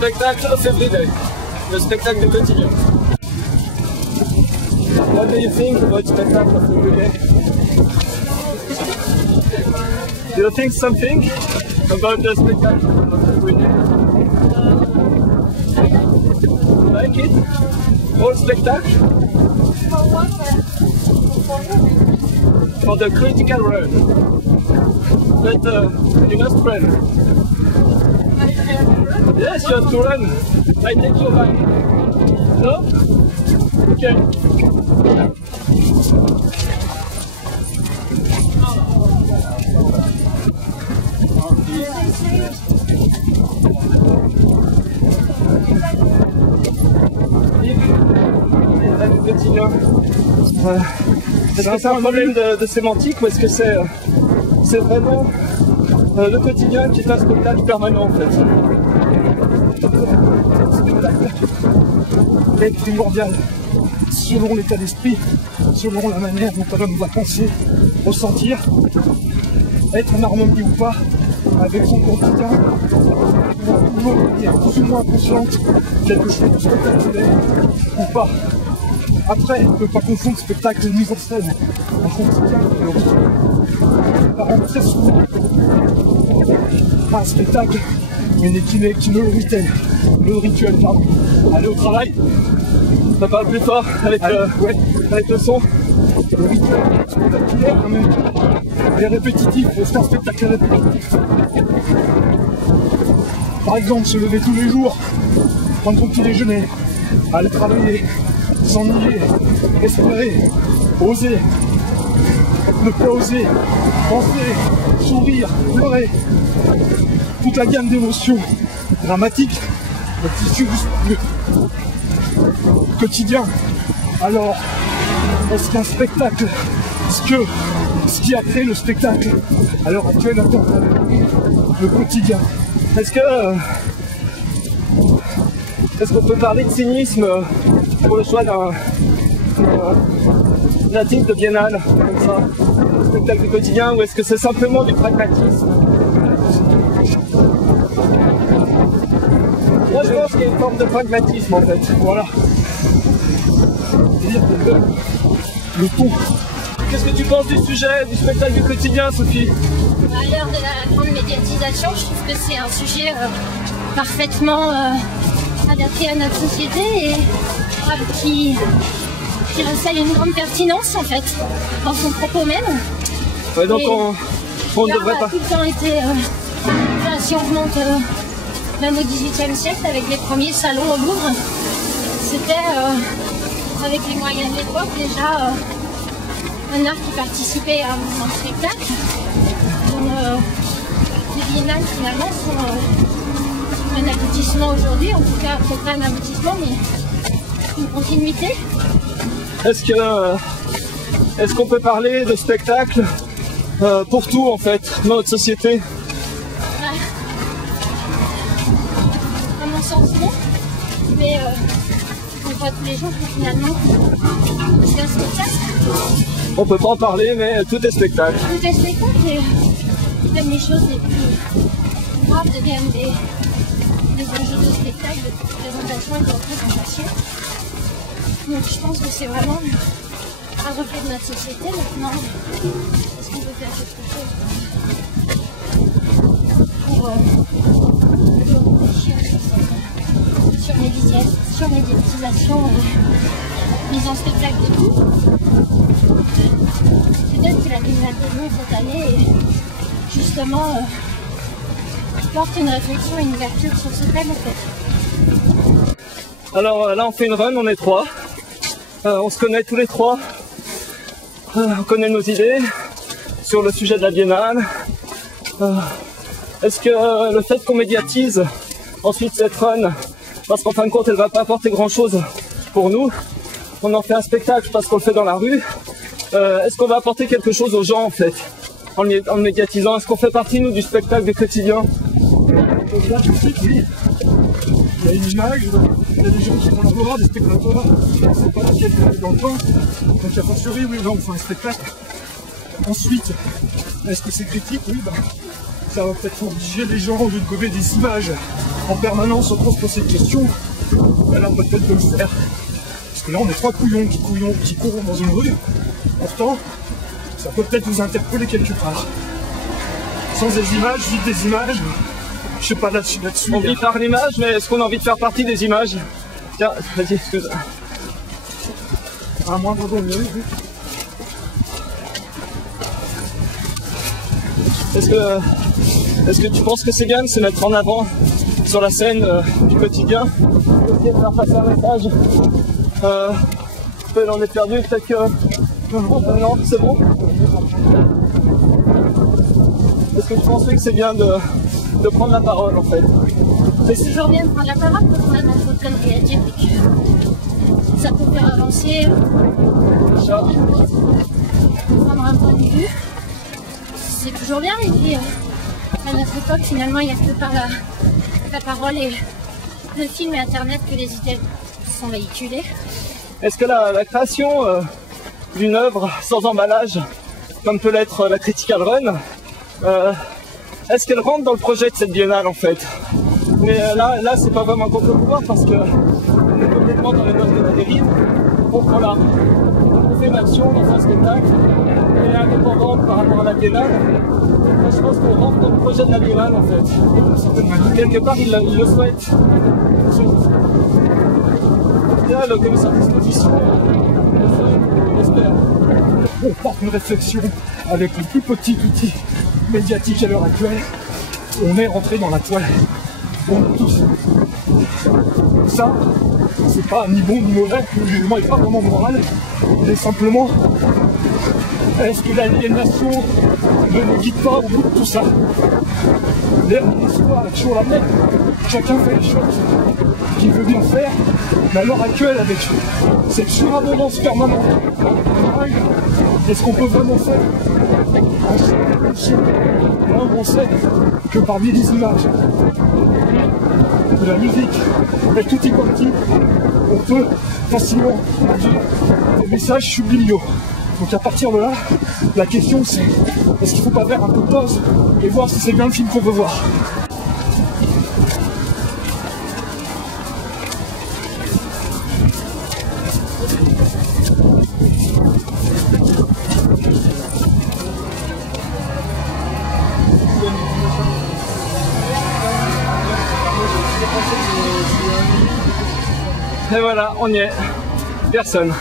spectacle of everyday, le spectacle de quotidien. What do you think about spectacle of everyday? Do you think something about the spectacle of everyday? You like it? All spectacle? For the critical run. But you must run. Yes, you have to run. I take your bike. No? Okay. Est-ce que c'est un problème de sémantique ou est-ce que c'est vraiment le quotidien qui est un spectacle permanent en fait? Le spectacle est primordial selon l'état d'esprit, selon la manière dont l'homme va penser, ressentir, être en harmonie ou pas avec son quotidien, toujours être plus ou moins consciente quelque chose de spectaculaire ou pas. Après, on ne peut pas confondre spectacle et mise en scène. En quotidien, le rituel. Par exemple, très souvent, un spectacle, mais qui ne le rituel. Le rituel, pardon. Aller au travail, Ça parle plus fort avec, avec le son. le rituel spectaculaire quand même. Et répétitif, c'est un spectacle répétitif. Par exemple, se lever tous les jours, prendre son petit déjeuner, aller travailler, s'ennuyer, respirer, oser, ne pas oser, penser, sourire, pleurer, toute la gamme d'émotions dramatiques, le tissu du quotidien. Alors, est-ce qu'un spectacle, ce qui a créé le spectacle à l'heure actuelle, attends, le quotidien, Est-ce qu'on peut parler de cynisme pour le choix d'un titre de biennale comme ça, un spectacle du quotidien, ou est-ce que c'est simplement du pragmatisme? Moi je pense qu'il y a une forme de pragmatisme en fait, voilà. c'est-à-dire que le ton. Qu'est-ce que tu penses du sujet du spectacle du quotidien, Sophie? À l'heure de la grande médiatisation, je trouve que c'est un sujet parfaitement adapté à notre société et qui recèle une grande pertinence en fait dans son propos même. Ouais, donc on ne devrait a pas. tout le temps été, si on remonte même au XVIIIe siècle avec les premiers salons au Louvre, c'était avec les moyens de l'époque déjà un art qui participait à un mouvement de spectacle. Les biennales finalement sont un aboutissement aujourd'hui, en tout cas peut-être pas un aboutissement mais une continuité. Est-ce qu'on peut parler de spectacle pour tout en fait dans notre société? À mon sens non, mais on voit tous les jours que finalement c'est un spectacle. On peut pas en parler, mais tout est spectacle. Tout est spectacle et même les choses les plus graves deviennent des enjeux de spectacle, de présentation et de représentation. Donc je pense que c'est vraiment un reflet de notre société maintenant. Est-ce qu'on peut faire quelque chose pour réfléchir sur médiatisation mise en spectacle de tout? Peut-être que la Biennale des Monts cette année justement porte une réflexion et une ouverture sur ce thème en fait. Alors là on fait une run, on est trois. On se connaît tous les trois. On connaît nos idées sur le sujet de la Biennale. Est-ce que le fait qu'on médiatise ensuite cette run, parce qu'en fin de compte elle va pas apporter grand chose pour nous, on en fait un spectacle parce qu'on le fait dans la rue, est-ce qu'on va apporter quelque chose aux gens en fait en le médiatisant? Est-ce qu'on fait partie nous du spectacle du quotidien? Au-delà du site, oui. Il y a une image, il y a des gens qui vont la voir, des spectateurs, c'est pas qui est dans le coin. Donc a fortiori, oui, là on fait un spectacle. Ensuite, est-ce que c'est critique? Oui, ça va peut-être obliger les gens, au lieu de gober des images en permanence en train de se poser cette question, elle a peut-être de le faire. Parce que là, on est trois couillons qui courent dans une rue. Pourtant, ça peut peut-être vous interpeller quelque part. Sans des images, vite des images, je sais pas là-dessus. On vit par l'image, mais est-ce qu'on a envie de faire partie des images? Tiens, vas-y, excuse. À un moindre degré. Est-ce que tu penses que c'est bien de se mettre en avant sur la scène du quotidien, essayer de faire passer un message? On est perdu, peut-être que... Non, c'est bon. Est-ce que tu penses que c'est bien de prendre la parole en fait? C'est toujours bien de prendre la parole quand on a notre faute comme il a dit, et que ça peut faire avancer, prendre un point de vue. C'est toujours bien, et puis à notre époque finalement il n'y a que par la parole et le film et internet que les idées sont véhiculées. Est-ce que la création d'une œuvre sans emballage, comme peut l'être la Critical Run, est-ce qu'elle rentre dans le projet de cette biennale en fait? Mais là c'est pas vraiment contre le pouvoir parce que on est complètement dans les notes de la dérive. Donc voilà, on fait une action dans un spectacle, elle est indépendante par rapport à la biennale. Moi, je pense qu'on rentre dans le projet de la biennale en fait. Quelque part il le souhaite. Là, le commissaire d'exposition, j'espère. On porte une réflexion avec le plus petit outil médiatique à l'heure actuelle. On est rentré dans la toile. On tous. Ça, c'est pas ni bon ni mauvais, le jugement n'est pas vraiment moral. Il est simplement, est-ce que l'aliénation ne nous guide pas au bout de tout ça? L'histoire est toujours la même. Chacun fait les choses qu'il veut bien faire, mais à l'heure actuelle, avec cette surabondance permanente, est-ce qu'on peut vraiment faire? Là où on sait que parmi les images de la musique et tout y compris, on peut facilement dire des messages subliminaux. Donc à partir de là, la question c'est, est-ce qu'il ne faut pas faire un peu de pause et voir si c'est bien le film qu'on veut voir? Et voilà, on y est. Personne.